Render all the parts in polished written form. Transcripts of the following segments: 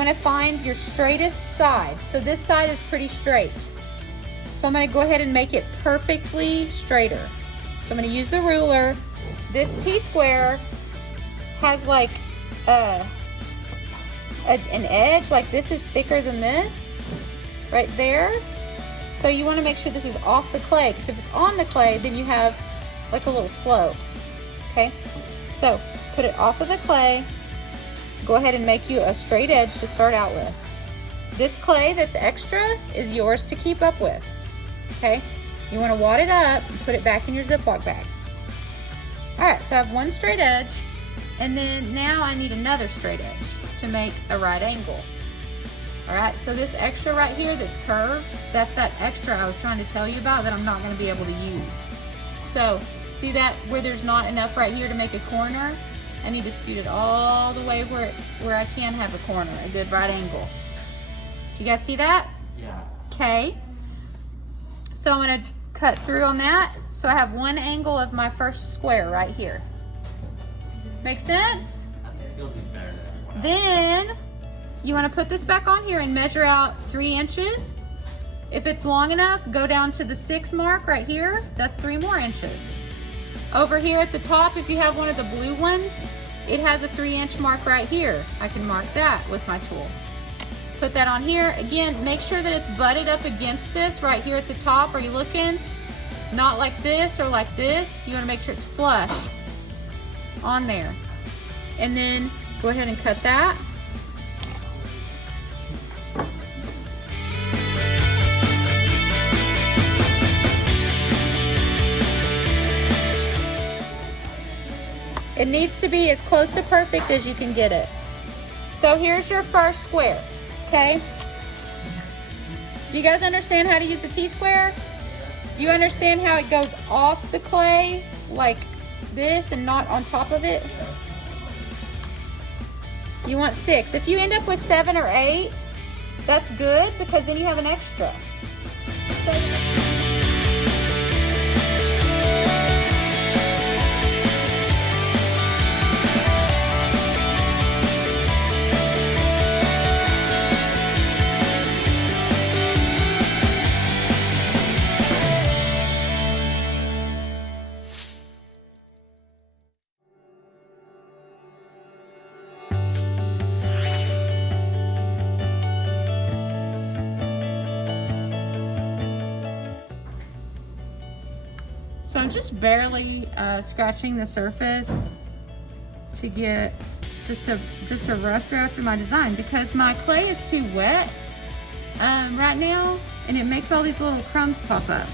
want to find your straightest side. So this side is pretty straight. So I'm going to go ahead and make it perfectly straighter. So I'm going to use the ruler. This T-square has like an edge, like this is thicker than this, right there. So you want to make sure this is off the clay, because if it's on the clay, then you have like a little slope, okay? So put it off of the clay. Go ahead and make you a straight edge to start out with. This clay that's extra is yours to keep up with, okay? You want to wad it up and put it back in your Ziploc bag. All right, so I have one straight edge, and then now I need another straight edge to make a right angle. All right, so this extra right here that's curved, that's that extra I was trying to tell you about that I'm not going to be able to use. So see that where there's not enough right here to make a corner? I need to scoot it all the way where I can have a corner, a good right angle. You guys see that? Yeah. Okay. So I'm going to cut through on that. So I have one angle of my first square right here. Make sense? Then you want to put this back on here and measure out 3 inches. If it's long enough, go down to the 6 mark right here. That's 3 more inches. Over here at the top, if you have one of the blue ones, it has a 3-inch mark right here. I can mark that with my tool. Put that on here. Again, make sure that it's butted up against this right here at the top. Are you looking? Not like this or like this. You want to make sure it's flush on there. And then go ahead and cut that. It needs to be as close to perfect as you can get it. So here's your first square, okay? Do you guys understand how to use the T-square? Do you understand how it goes off the clay like this and not on top of it? You want 6. If you end up with 7 or 8, that's good because then you have an extra. So I'm just barely scratching the surface to get just a rough draft of my design because my clay is too wet right now and it makes all these little crumbs pop up.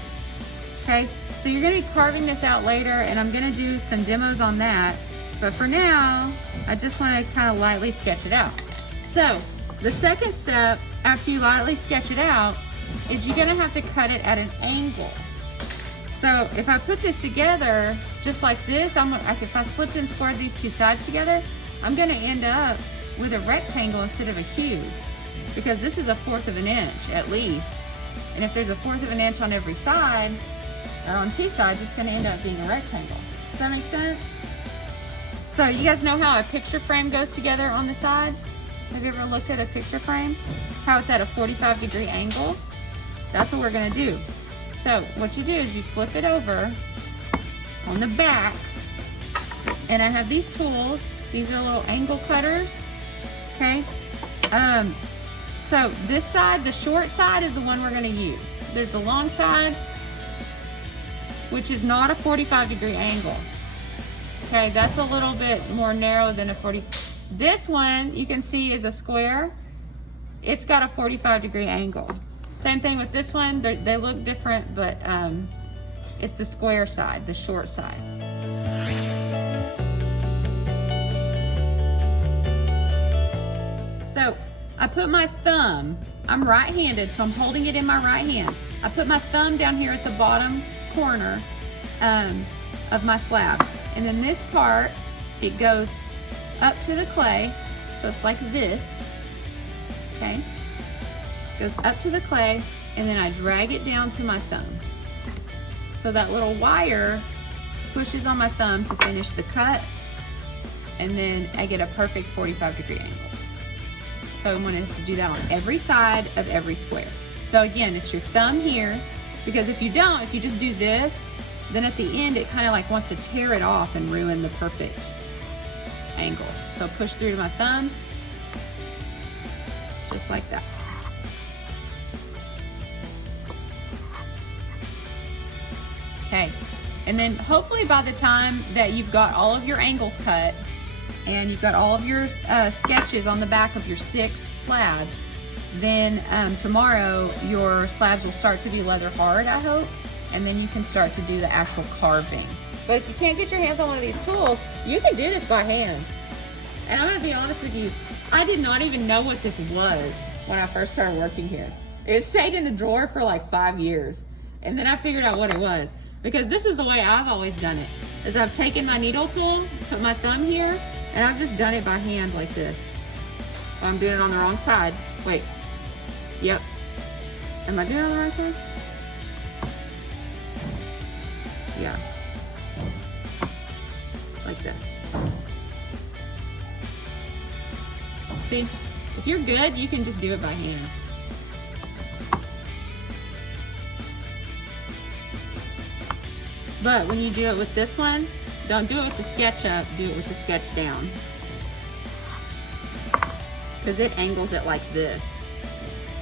Okay, so you're gonna be carving this out later and I'm gonna do some demos on that. But for now, I just wanna kind of lightly sketch it out. So the second step after you lightly sketch it out is you're gonna have to cut it at an angle. So if I put this together just like this, if I slipped and squared these 2 sides together, I'm gonna end up with a rectangle instead of a cube because this is 1/4 of an inch at least. And if there's 1/4 of an inch on every side, on 2 sides, it's gonna end up being a rectangle. Does that make sense? So you guys know how a picture frame goes together on the sides? Have you ever looked at a picture frame? How it's at a 45-degree angle? That's what we're gonna do. So what you do is you flip it over on the back, and I have these tools. These are little angle cutters, okay? So this side, the short side, is the one we're gonna use. There's the long side, which is not a 45-degree angle. Okay, that's a little bit more narrow than a 40. This one, you can see, is a square. It's got a 45-degree angle. Same thing with this one. They look different, but it's the square side, the short side. So I put my thumb, I'm right-handed, so I'm holding it in my right hand. I put my thumb down here at the bottom corner of my slab. And then this part, it goes up to the clay, so it's like this, okay? Goes up to the clay, and then I drag it down to my thumb. So that little wire pushes on my thumb to finish the cut, and then I get a perfect 45-degree angle. So So I wanted to do that on every side of every square. So again, it's your thumb here, because if you don't, if you just do this, then at the end it kind of like wants to tear it off and ruin the perfect angle. So push through to my thumb, just like that. Okay, and then hopefully by the time that you've got all of your angles cut and you've got all of your sketches on the back of your 6 slabs, then tomorrow your slabs will start to be leather hard, I hope, and then you can start to do the actual carving. But if you can't get your hands on one of these tools, you can do this by hand. And I'm gonna be honest with you, I did not even know what this was when I first started working here. It stayed in a drawer for like 5 years, and then I figured out what it was. Because this is the way I've always done it, is I've taken my needle tool, put my thumb here, and I've just done it by hand like this. Oh, I'm doing it on the wrong side. Wait. Yep. Am I doing it on the right side? Yeah. Like this. See, if you're good, you can just do it by hand. But when you do it with this one, don't do it with the sketch up, do it with the sketch down. Because it angles it like this.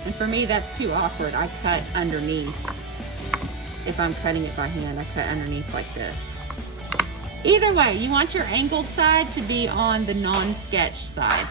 And for me, that's too awkward. I cut underneath. If I'm cutting it by hand, I cut underneath like this. Either way, you want your angled side to be on the non-sketch side.